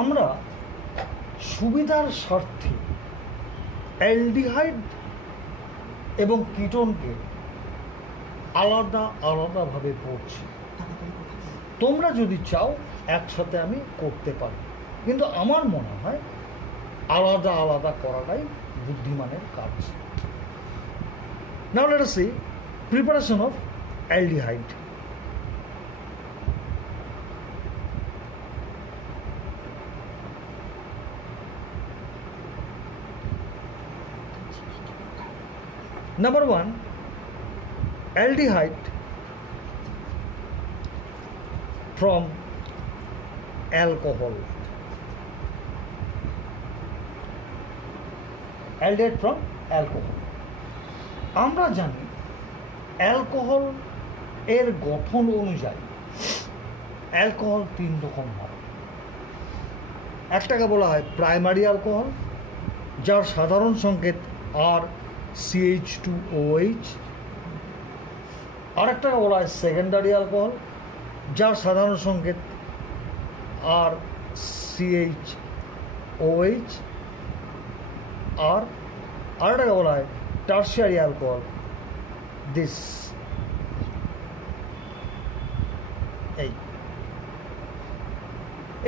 আমরা সুবিধার স্বার্থে অ্যালডিহাইড এবং কিটোনকে আলাদা আলাদাভাবে পড়ছি। তোমরা যদি চাও একসাথে আমি করতে পারি, কিন্তু আমার মনে হয় আলাদা আলাদা করাটাই বুদ্ধিমানের কাজ। Now let us see preparation of aldehyde. Number 1, aldehyde from alcohol. Aldehyde from alcohol. আমরা জানি অ্যালকোহল এর গঠন অনুযায়ী অ্যালকোহল 3 রকম হয়। একটাকে বলা হয় প্রাইমারি অ্যালকোহল, যার সাধারণ সংকেত RCH2OH। আরেকটাকে বলা হয় সেকেন্ডারি অ্যালকোহল, যার সাধারণ সংকেত RCHOH। আর আরেকটাকে বলা হয় টার্সিয়ারি অ্যালকোহল, দিস।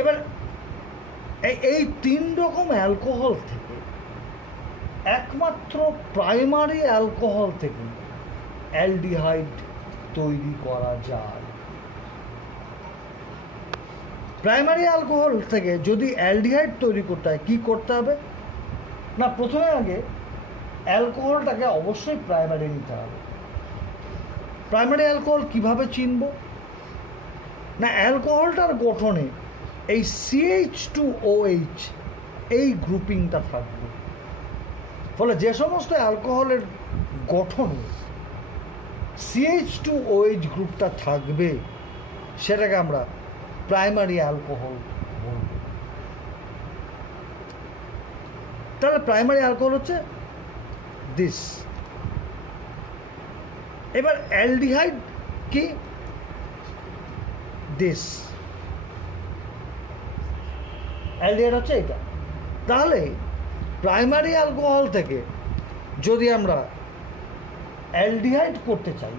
এবার এই 3 রকম অ্যালকোহল থেকে একমাত্র প্রাইমারি অ্যালকোহল থেকে অ্যালডিহাইড তৈরি করা যায়। প্রাইমারি অ্যালকোহল থেকে যদি অ্যালডিহাইড তৈরি করতে হয়, কী করতে হবে না, প্রথমে আগে অ্যালকোহলটাকে অবশ্যই প্রাইমারি নিতে হবে। প্রাইমারি অ্যালকোহল কীভাবে চিনব না, অ্যালকোহলটার গঠনে এই CH2OH এই গ্রুপিংটা থাকবে। ফলে যে সমস্ত অ্যালকোহলের গঠনে CH2OH গ্রুপটা থাকবে সেটাকে আমরা প্রাইমারি অ্যালকোহল বলব। তাহলে প্রাইমারি অ্যালকোহল হচ্ছে দিস। এবার অ্যালডিহাইড কি, দিস। অ্যালডিহাইড হচ্ছে এটা। তাহলে প্রাইমারি অ্যালকোহল থেকে যদি আমরা অ্যালডিহাইড করতে চাই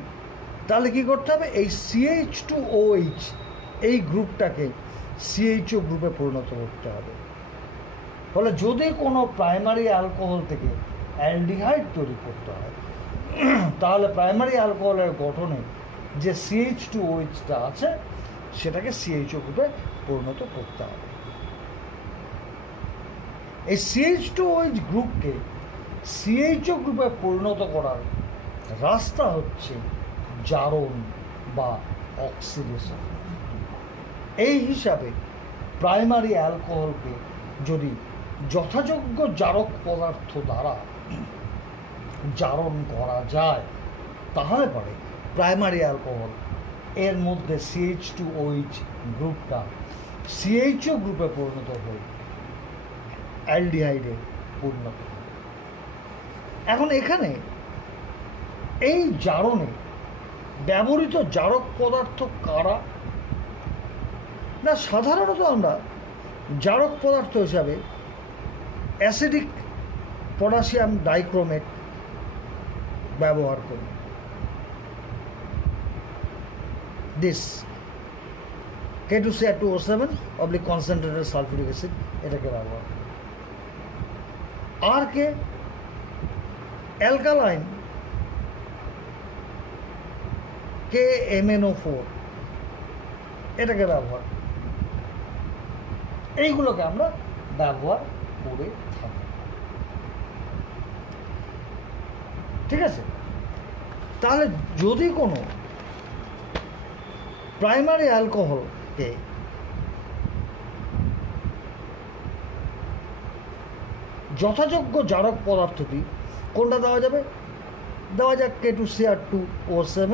তাহলে কি করতে হবে, এই CH2OH এই গ্রুপটাকে CHO গ্রুপে পরিণত করতে হবে। ফলে যদি কোনো প্রাইমারি অ্যালকোহল থেকে অ্যালডিহাইড তৈরি করতে হয় তাহলে প্রাইমারি অ্যালকোহলের গঠনে যে CH2OH-টা আছে সেটাকে CHO গ্রুপে পরিণত করতে হবে। এই CH2OH গ্রুপকে CHO গ্রুপে পরিণত করার রাস্তা হচ্ছে জারণ বা অক্সিডেশন। এই হিসাবে প্রাইমারি অ্যালকোহলকে যদি যথাযোগ্য জারক পদার্থ দ্বারা জারণ করা যায় তাহলে পরে প্রাইমারি অ্যালকোহল এর মধ্যে CH2OH গ্রুপটা CHO গ্রুপে পরিণত হয়ে অ্যালডিহাইডে পরিণত হয়। এখন এখানে এই জারণে ব্যবহৃত জারক পদার্থ কারা না, সাধারণত আমরা জারক পদার্থ হিসাবে অ্যাসিডিক পটাশিয়াম ডাইক্রোমেট ব্যবহার করি, this K2Cr2O7 concentrated sulphuric acid, এটাকে ব্যবহার করি। আর কে অ্যালকালাইন KMNO4 এটাকে ব্যবহার, এইগুলোকে আমরা ব্যবহার করে থাকি। ঠিক আছে, তাহলে যদি কোনো প্রাইমারি অ্যালকোহলকে যথাযোগ্য জারক পদার্থটি কোনটা দেওয়া যাবে, দেওয়া যাক K2Cr2O7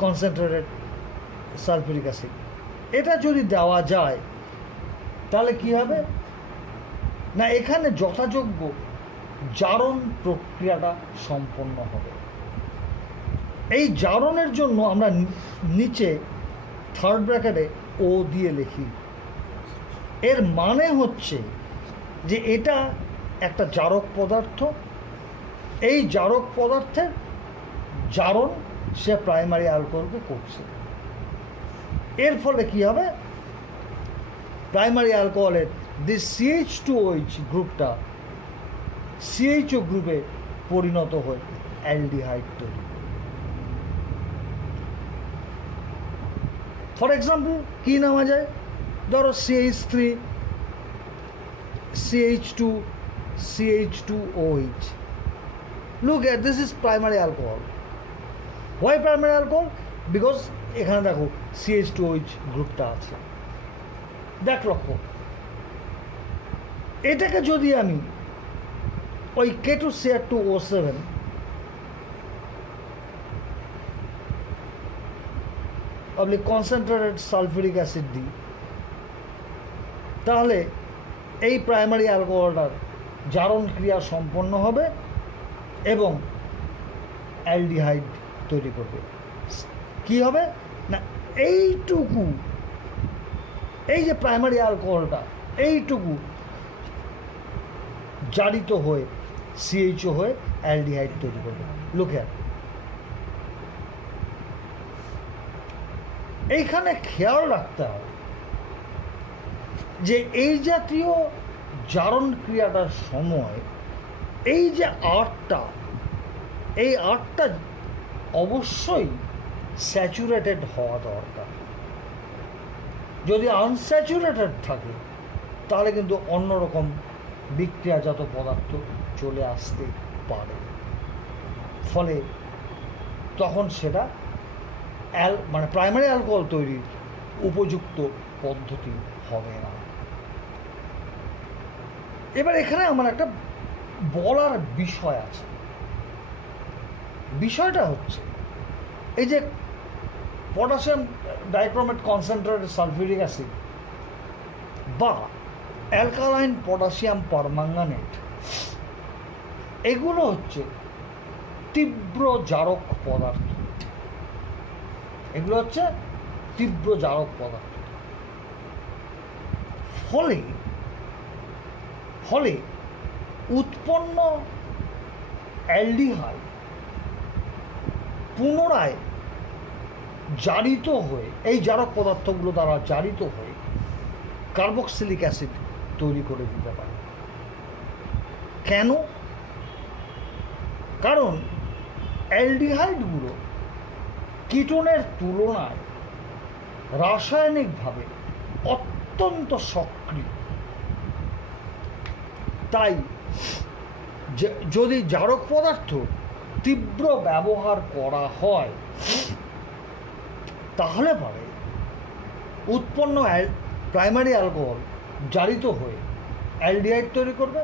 কনসেন্ট্রেটেড সালফিউরিক অ্যাসিড। এটা যদি দেওয়া যায় তাহলে কি হবে না, এখানে যথাযোগ্য জারণ প্রক্রিয়াটা সম্পন্ন হবে। এই জারণের জন্য আমরা নিচে থার্ড ব্র্যাকেটে ও দিয়ে লিখি। এর মানে হচ্ছে যে এটা একটা জারক পদার্থ, এই জারক পদার্থের জারণ সে প্রাইমারি অ্যালকোহলকে করছে। এর ফলে কি হবে, প্রাইমারি অ্যালকোহলের দিস CH2OH গ্রুপটা CHO গ্রুপে পরিণত হয়ে অ্যালডিহাইড তৈরি। ফর এক্সাম্পল কী নেওয়া যায়, ধরো CH3 CH2 CH2OH। Look at this is primary alcohol. Why primary alcohol? Because এখানে দেখো CH2OH গ্রুপটা আছে। দেখ লক্ষ্য, এটাকে যদি আমি ওই K2Cr2O7 কনসেন্ট্রেটেড সালফিউরিক অ্যাসিড দিই, তাহলে এই প্রাইমারি অ্যালকোহলটার জারণ ক্রিয়া সম্পন্ন হবে এবং অ্যালডিহাইড তৈরি করবে। কি হবে না, এইটুকু, এই যে প্রাইমারি অ্যালকোহলটা এইটুকু জারিত হয়ে CHO হয়ে অ্যালডিহাইড তৈরি করবে। লুক হিয়ার, এইখানে খেয়াল রাখতে হবে যে এই জাতীয় জারণ ক্রিয়াটার সময় এই যে আর্টটা, এই আর্টটা অবশ্যই স্যাচুরেটেড হওয়া দরকার। যদি আনস্যাচুরেটেড থাকে তাহলে কিন্তু অন্যরকম বিক্রিয়াজাত পদার্থ চলে আসতে পারে, ফলে তখন সেটা মানে প্রাইমারি অ্যালকোহল তৈরির উপযুক্ত পদ্ধতি হবে না। এবার এখানে আমার একটা বলার বিষয় আছে। বিষয়টা হচ্ছে এই যে potassium dichromate concentrated sulphuric acid বা অ্যালকালাইন পটাশিয়াম পারম্যাঙ্গানেট, এগুলো হচ্ছে তীব্র জারক পদার্থ। এগুলো হচ্ছে তীব্র জারক পদার্থ। ফলে উৎপন্ন অ্যালডিহাইড পুনরায় জারিত হয়ে, এই জারক পদার্থগুলো দ্বারা জারিত হয়ে কার্বক্সিলিক অ্যাসিড তৈরি করে দিতে পারে। কেন? কারণ অ্যালডিহাইডগুলো কিটোনের তুলনায় রাসায়নিকভাবে অত্যন্ত সক্রিয়। তাই যদি জারক পদার্থ তীব্র ব্যবহার করা হয় তাহলে পরে উৎপন্ন প্রাইমারি অ্যালকোহল জারিত হয়ে অ্যালডিহাইড তৈরি করবে।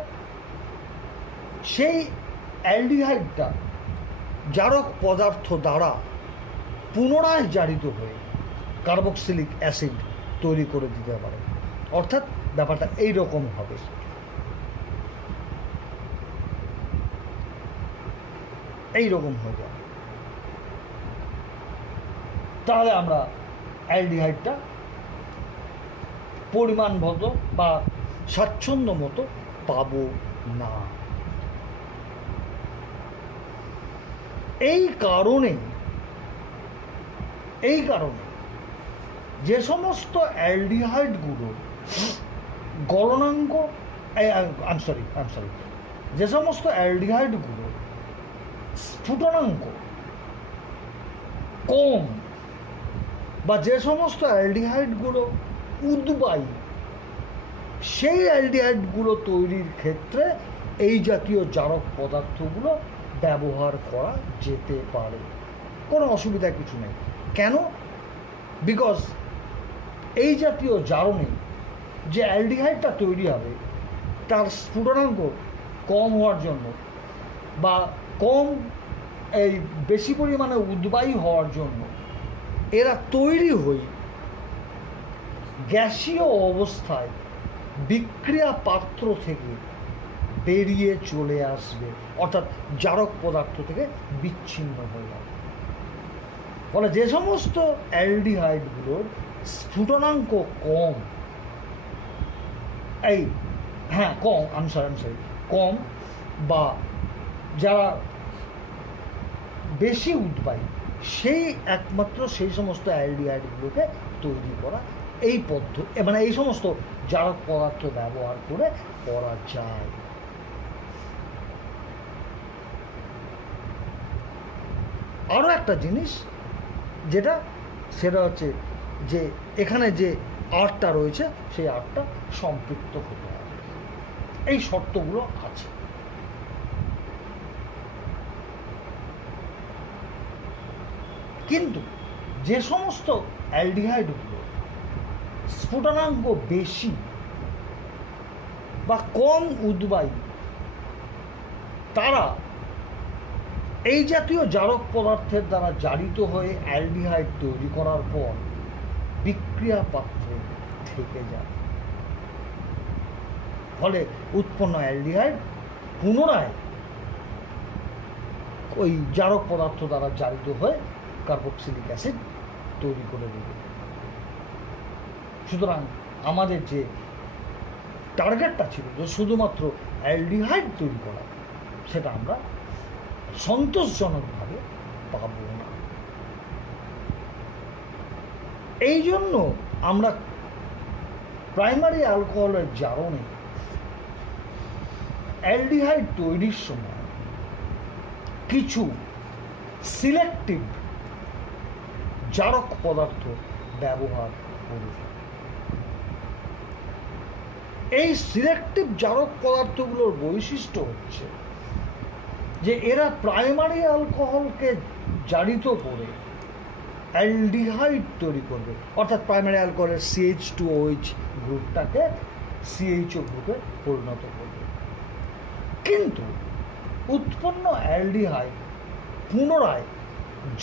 সেই অ্যালডিহাইডটা জারক পদার্থ দ্বারা পুনরায় জারিত হয়ে কার্বক্সিলিক অ্যাসিড তৈরি করে দিতে পারে। অর্থাৎ ব্যাপারটা এইরকম হবে। এইরকম হয়ে যাবে। তাহলে আমরা অ্যালডিহাইডটা পরিমাণ মতো বা স্বাচ্ছন্দ্য মতো পাবো না। এই কারণে যে সমস্ত অ্যালডিহাইডগুলো গলনাঙ্ক, যে সমস্ত অ্যালডিহাইডগুলো স্ফুটনাঙ্ক কম বা যে সমস্ত অ্যালডিহাইডগুলো উদ্বায়ী, সেই অ্যালডিহাইডগুলো তৈরির ক্ষেত্রে এই জাতীয় জারক পদার্থগুলো ব্যবহার করা যেতে পারে, কোনো অসুবিধা কিছু নেই। কেন? বিকজ এই জাতীয় জারণে যে অ্যালডিহাইডটা তৈরি হবে তার স্ফুটনাঙ্ক কম হওয়ার জন্য বা এই বেশি পরিমাণে উদ্বায়ী হওয়ার জন্য এরা তৈরি হয়ে গ্যাসীয় অবস্থায় বিক্রিয়া পাত্র থেকে বেরিয়ে চলে আসবে, অর্থাৎ জারক পদার্থ থেকে বিচ্ছিন্ন হয়ে যাবে। ফলে যে সমস্ত অ্যালডিহাইডগুলোর স্ফুটনাঙ্ক কম, এই হ্যাঁ কম, আমি সরি কম, বা যারা বেশি উদ্বায়ী, সেই একমাত্র সেই সমস্ত অ্যালডিহাইডগুলোকে তৈরি করা এই পদ্ধতি, মানে এই সমস্ত জারক পদার্থ ব্যবহার করে করা যায়। আরও একটা জিনিস সেটা হচ্ছে যে এখানে যে আর্টটা রয়েছে সেই আর্টটা সম্পৃক্ত হতে হবে, এই শর্তগুলো আছে। কিন্তু যে সমস্ত অ্যালডিহাইডগুলো স্ফুটনাঙ্ক বেশি বা কম উদ্বায়ী, তারা এই জাতীয় জারক পদার্থের দ্বারা জারিত হয়ে অ্যালডিহাইড তৈরি করার পর বিক্রিয়া পাত্রে থেকে যায়, ফলে উৎপন্ন অ্যালডিহাইড পুনরায় ওই জারক পদার্থ দ্বারা জারিত হয়ে কার্বক্সিলিক অ্যাসিড তৈরি করে দেবে। সুতরাং আমাদের যে টার্গেটটা ছিল যে শুধুমাত্র অ্যালডিহাইড তৈরি করা, সেটা আমরা সন্তোষজনকভাবে পাব না। এই জন্য আমরা প্রাইমারি অ্যালকোহলের জারণে অ্যালডিহাইড তৈরির সময় কিছু সিলেক্টিভ জারক পদার্থ ব্যবহার করি। এই সিলেক্টিভ জারক পদার্থগুলোর বৈশিষ্ট্য হচ্ছে যে এরা প্রাইমারি অ্যালকোহলকে জারিত করে অ্যালডিহাইড তৈরি করবে, অর্থাৎ প্রাইমারি অ্যালকোহলের CH2OH গ্রুপটাকে CHO গ্রুপে পরিণত করবে। কিন্তু উৎপন্ন অ্যালডিহাইড পুনরায়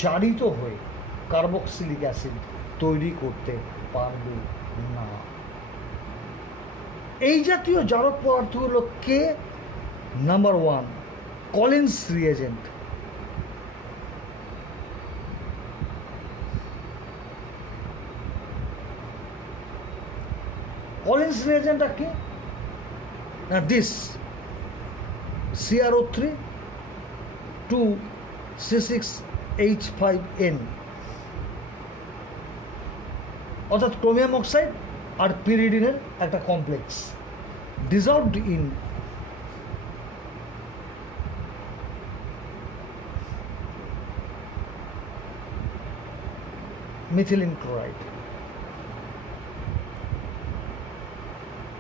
জারিত হয়ে কার্বক্সিলিক অ্যাসিড তৈরি করতে পারবে না। এই জাতীয় জারক পদার্থগুলো কে? Number 1, Collins reagent. কলিন্স রিয়েজেন্টটা কি না? দিস CrO3 2C6H5N, অর্থাৎ ক্রোমিয়াম অক্সাইড আর পিরিডিনের একটা complex dissolved in methylene chloride.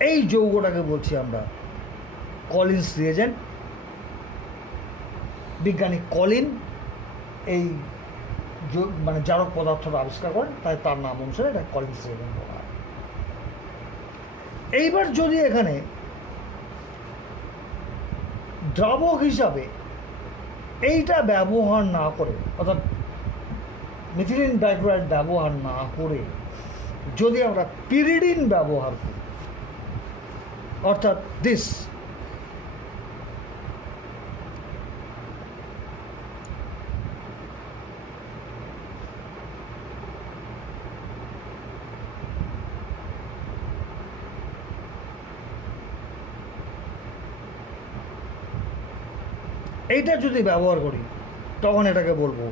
এই যৌগটাকে বলছি আমরা কলিন্স রিয়েজেন্ট। বিজ্ঞানী কলিন এই মানে জারক পদার্থটা আবিষ্কার করেন, তাই তার নাম অনুসারে এটা কলিন্স রিয়েজেন্ট বলা হয়। এইবার যদি এখানে দ্রাবক হিসাবে এইটা ব্যবহার না করে, অর্থাৎ মিথিলিন ডাইক্লোরাইড ব্যবহার না করে যদি আমরা পিরিডিন ব্যবহার করি, অর্থাৎ দিস এইটা যদি ব্যবহার করি, তখন এটাকে বলবো